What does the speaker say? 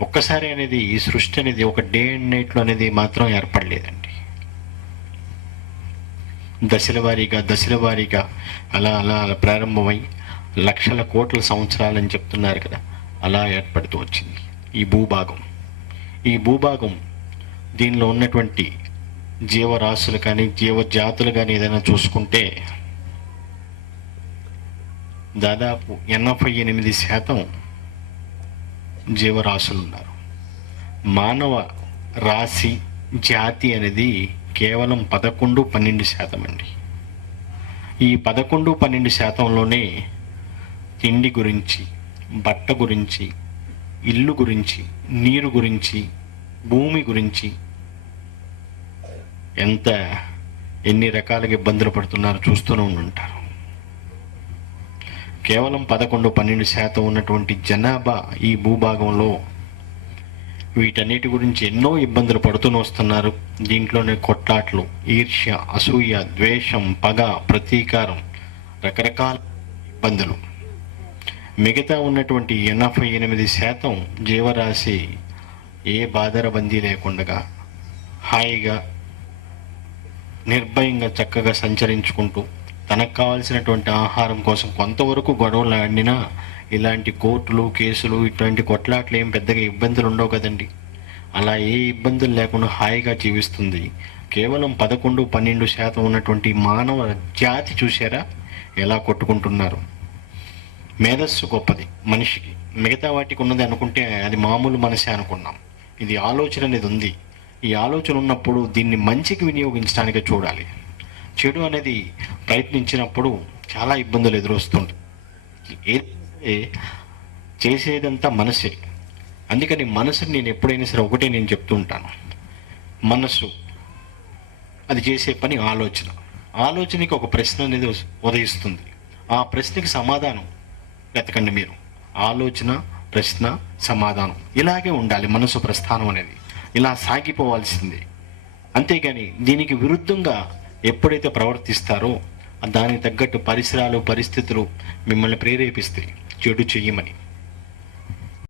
ఒక్కసారి అనేది ఈ సృష్టి అనేది ఒక డే అండ్ నైట్లో అనేది మాత్రం ఏర్పడలేదండి. దశల వారీగా దశల వారీగా అలా అలా అలా ప్రారంభమై లక్షల కోట్ల సంవత్సరాలని చెప్తున్నారు కదా అలా ఏర్పడుతూ వచ్చింది ఈ భూభాగం. ఈ భూభాగం దీనిలో ఉన్నటువంటి జీవరాశులు కానీ జీవజాతులు కానీ ఏదైనా చూసుకుంటే దాదాపు ఎనభై ఎనిమిది శాతం జీవరాశులు ఉన్నారు. మానవ రాశి జాతి అనేది కేవలం పదకొండు పన్నెండు శాతం అండి. ఈ పదకొండు పన్నెండు శాతంలోనే తిండి గురించి బట్ట గురించి ఇల్లు గురించి నీరు గురించి భూమి గురించి ఎంత ఎన్ని రకాలుగా ఇబ్బందులు పడుతున్నారో చూస్తూనే ఉంటారు. కేవలం పదకొండు పన్నెండు శాతం ఉన్నటువంటి జనాభా ఈ భూభాగంలో. వీటన్నిటి గురించి ఎన్నో ఇబ్బందులు పడుతూనే వస్తున్నారు. దీంట్లోనే కొట్లాట్లు ఈర్ష్య అసూయ ద్వేషం పగ ప్రతీకారం రకరకాల ఇబ్బందులు. మిగతా ఉన్నటువంటి ఎనభై ఎనిమిది శాతం జీవరాశి ఏ బాధరబందీ లేకుండా హాయిగా నిర్భయంగా చక్కగా సంచరించుకుంటూ తనకు కావాల్సినటువంటి ఆహారం కోసం కొంతవరకు గొడవలు ఆడినా ఇలాంటి కోర్టులు కేసులు ఇట్లాంటి కొట్లాట్లు ఏం పెద్దగా ఇబ్బందులు ఉండవు కదండి. అలా ఏ ఇబ్బందులు లేకుండా హాయిగా జీవిస్తుంది. కేవలం పదకొండు పన్నెండు శాతం ఉన్నటువంటి మానవ జాతి చూసారా ఎలా కొట్టుకుంటున్నారు? మేధస్సు గొప్పది మనిషికి. మిగతా వాటికి ఉన్నది అనుకుంటే అది మామూలు మనసే అనుకున్నాం. ఇది ఆలోచన అనేది ఉంది. ఈ ఆలోచన ఉన్నప్పుడు దీన్ని మంచికి వినియోగించడానికి చూడాలి. చెడు అనేది ప్రయత్నించినప్పుడు చాలా ఇబ్బందులు ఎదురొస్తుంటాయి. ఏ చేసేదంతా మనసే. అందుకని మనసుని నేను ఎప్పుడైనా సరే ఒకటే నేను చెప్తూ ఉంటాను మనసు అది చేసే పని ఆలోచన. ఆలోచనకి ఒక ప్రశ్న అనేది ఉదయిస్తుంది. ఆ ప్రశ్నకి సమాధానం వెతకండి మీరు. ఆలోచన ప్రశ్న సమాధానం. ఇలాగే ఉండాలి మనసు ప్రస్థానం అనేది. ఇలా సాగిపోవాల్సిందే. అంతేగాని దీనికి విరుద్ధంగా ఎప్పుడైతే ప్రవర్తిస్తారో దానికి తగ్గట్టు పరిసరాలు పరిస్థితులు మిమ్మల్ని ప్రేరేపిస్తాయి చెడు చెయ్యమని.